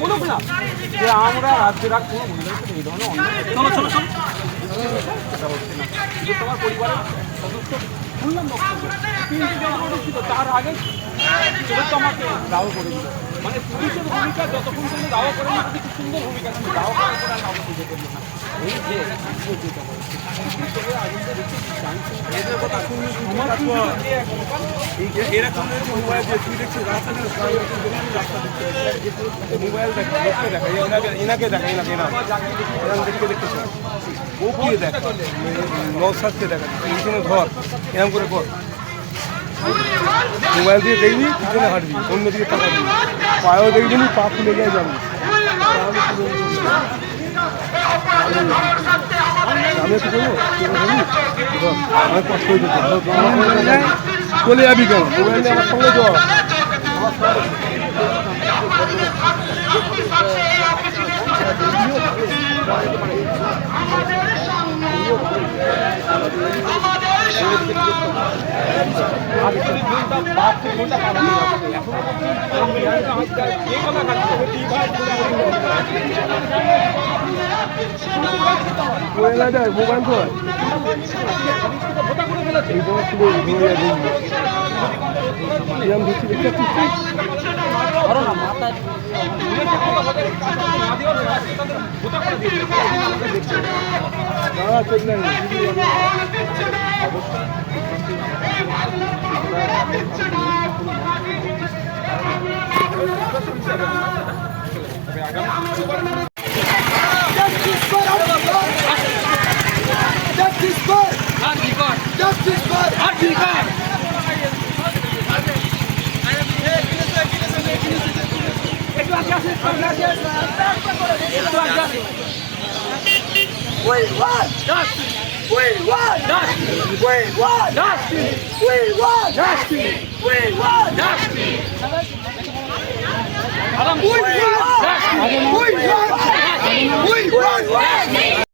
বলুক না যে আমরা রাজ্যের আর কোনো মহিলাকে এই ধরনের অন্যায় সেটা হচ্ছে না। কিন্তু তোমার পরিবারের সদস্য শুনলাম বক্তব্য 3টি জন ছিল, তার আগে সেটা তো আমাকে দাও করে দিল। মানে পুলিশের ভূমিকা যতক্ষণ পর্যন্ত দাওয়া করে না, খুব সুন্দর ভূমিকা ছিল, দাওয়া করার পরে আর কাউকে পুজো করলো না। এই যে এরকম মোবাইল যে তুই দেখছিস রাস্তা মোবাইল দেখা এনাকে দেখা এনাকে দেখতে দেখতেছ ও কি দেখা নৌসাদকে দেখা পিছনে ধর এরকম করে কর, মোবাইল দিয়ে দেখবি পিছনে হাঁটবি, অন্যদিকে টাকা দিবি, পায়েও দেখবি নি, পা খুলে গিয়ে যাবি। আমি একটু করবো অনেক কষ্ট হয়ে যেত, চলে যাবি কেন? মোবাইল নিয়ে আমার সঙ্গে যাওয়া মোবাইল তো We want justice. We want justice. We want justice. We want justice. We want justice.